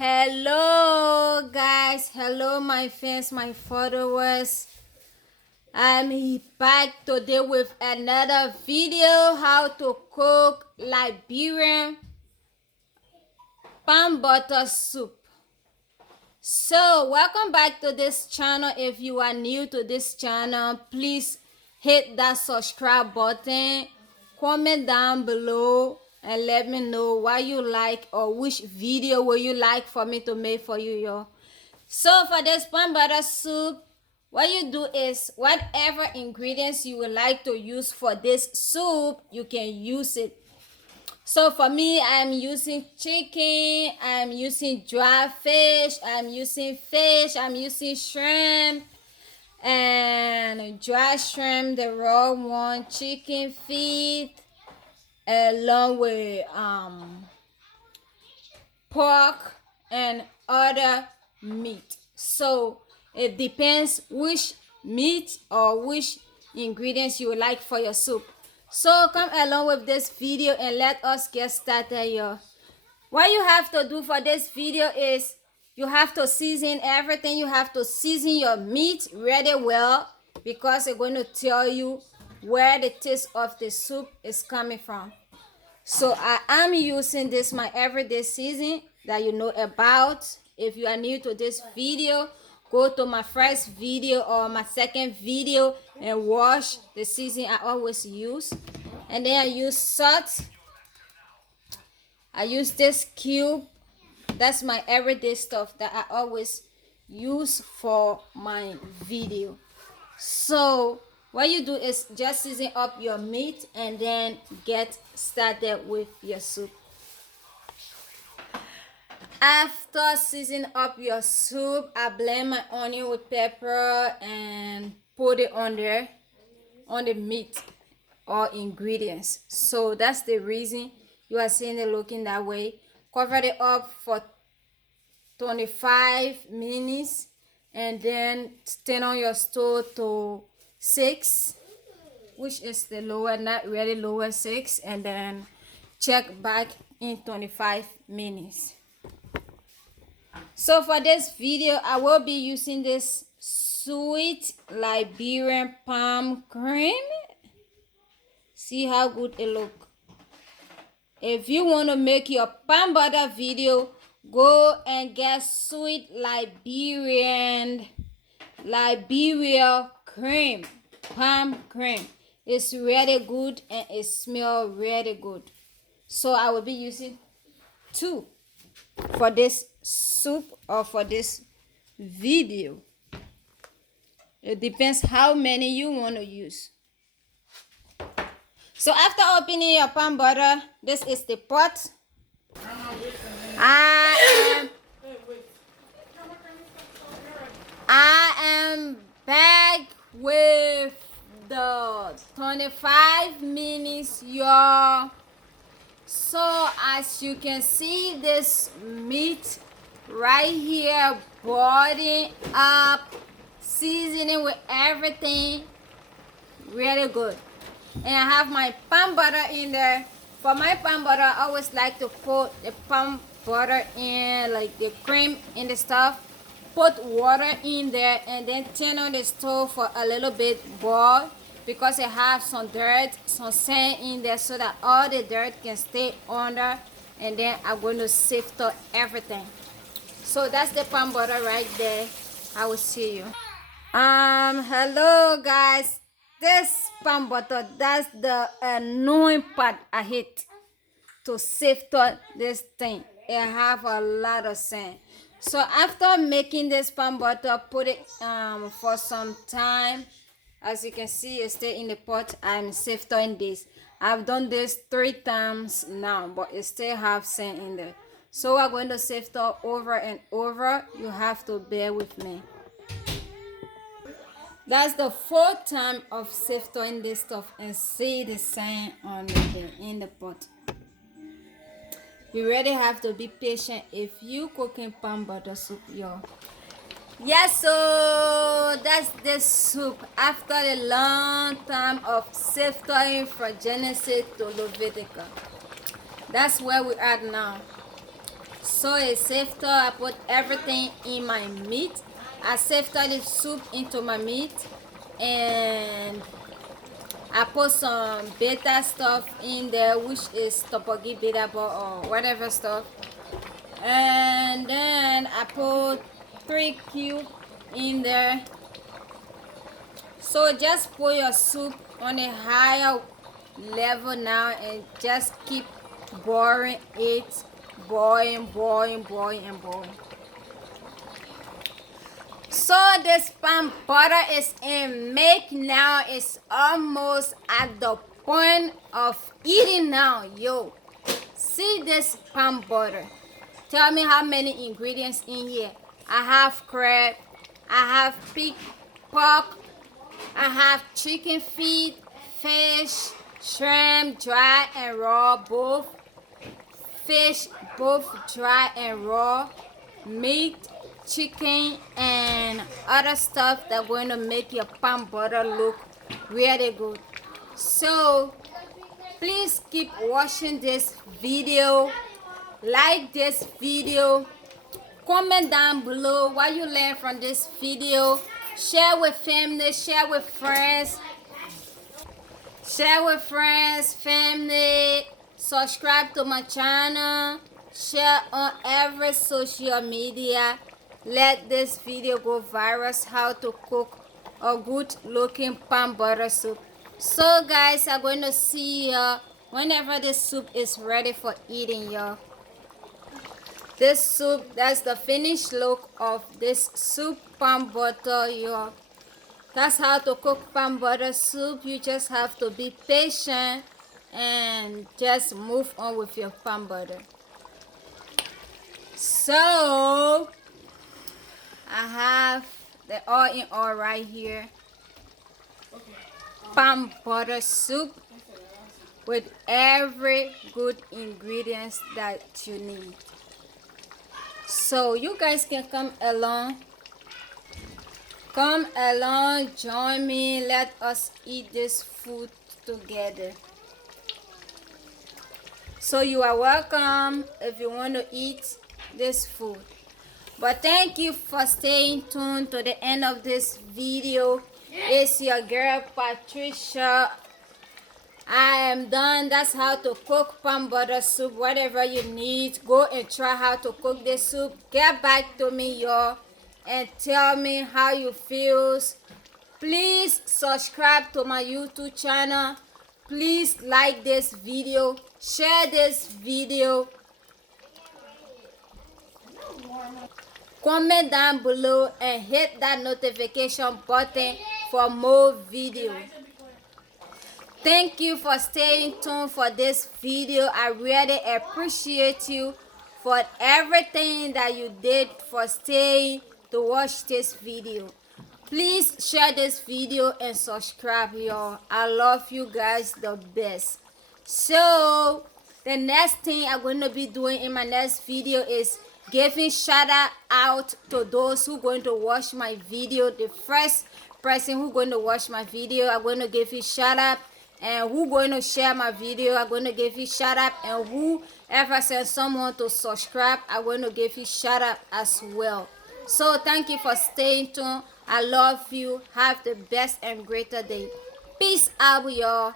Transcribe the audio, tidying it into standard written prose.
Hello guys, hello my fans, my followers. I'm back today with another video how to cook Liberian palm butter soup. So welcome back to this channel. If you are new to this channel, please hit that subscribe button, comment down below and let me know what you like or which video will you like for me to make for you, y'all. So for this palm butter soup, what you do is whatever ingredients you would like to use for this soup, you can use it. So for me, I'm using chicken, I'm using dry fish, I'm using shrimp, and dry shrimp, the raw one, chicken feet, along with pork and other meat. So it depends which meat or which ingredients you would like for your soup. So come along with this video and let us get started, y'all. What you have to do for this video is you have to season everything. You have to season your meat really well because it's going to tell you where the taste of the soup is coming from. So I am using this my everyday season that you know about. If you are new to this video, go to my first video or my second video and watch the season I always use. And then I use salt. I use this cube. That's my everyday stuff that I always use for my video. So what you do is just season up your meat and then get started with your soup. After seasoning up your soup, I blend my onion with pepper and put it on there, on the meat or ingredients. So that's the reason you are seeing it looking that way. Cover it up for 25 minutes and then turn on your stove to 6, which is the lower, not really lower 6, and then check back in 25 minutes. So for this video, I will be using this sweet Liberian palm cream. See how good it look. If you want to make your palm butter video, go and get sweet Liberian cream, palm cream. It's really good and it smells really good. So I will be using 2 for this soup or for this video. It depends how many you want to use. So after opening your palm butter, this is the pot. I am back with the 25 minutes, y'all. So as you can see, this meat right here boiling up, seasoning with everything, really good. And I have my palm butter in there. For my palm butter, I always like to put the palm butter in, like the cream in the stuff, put water in there and then turn on the stove for a little bit boil, because it has some dirt, some sand in there, so that all the dirt can stay under, and then I'm going to sift out everything. So that's the palm butter right there. I will see you. Hello guys. This palm butter, that's the annoying part I hate, to sift out this thing. It have a lot of sand. So after making this palm butter, put it for some time. As you can see, it stay in the pot. I'm sifting this. I've done this 3 times now, but it still have sand in there. So we're going to sift out over and over. You have to bear with me. That's the 4th time of sifting this stuff and see the sand on in the pot. You really have to be patient if you cooking palm butter soup, y'all. Yes, so that's the soup after a long time of sifting from Genesis to Leviticus. That's where we are now. So a sifter, I put everything in my meat. I sifted the soup into my meat, and I put some beta stuff in there, which is topogi beta or whatever stuff. And then I put 3 cubes in there. So just put your soup on a higher level now and just keep boiling it, boiling, boiling, boiling, and boiling. So this palm butter is in make now. It's almost at the point of eating now. Yo, see this palm butter. Tell me how many ingredients in here. I have crab, I have pig pork, I have chicken feet, fish, shrimp, dry and raw, both. Fish, both dry and raw. Meat, chicken, and other stuff that's going to make your palm butter look really good. So, please keep watching this video. Like this video. Comment down below what you learned from this video. Share with family, share with friends. Share with friends, family. Subscribe to my channel. Share on every social media. Let this video go viral. How to cook a good looking palm butter soup. So guys, I'm going to see you whenever this soup is ready for eating, y'all. This soup, that's the finished look of this soup palm butter, y'all. That's how to cook palm butter soup. You just have to be patient and just move on with your palm butter. So I have the all in all right here. Palm butter soup with every good ingredients that you need. So you guys can come along, join me. Let us eat this food together. So you are welcome if you want to eat this food. But thank you for staying tuned to the end of this video. It's your girl Patricia. I am done. That's how to cook palm butter soup. Whatever you need, go and try how to cook this soup. Get back to me, y'all, and tell me how you feel. Please subscribe to my YouTube channel. Please like this video, share this video, comment down below, and hit that notification button for more videos. Thank you for staying tuned for this video. I really appreciate you for everything that you did for staying to watch this video. Please share this video and subscribe, y'all. I love you guys the best. So the next thing I'm going to be doing in my next video is giving shout out to those who going to watch my video. The first person who going to watch my video, I'm going to give you shout out. And who going to share my video, I'm going to give you shout out. And whoever sends someone to subscribe, I'm going to give you shout out as well. So thank you for staying tuned. I love you. Have the best and greater day. Peace out, y'all.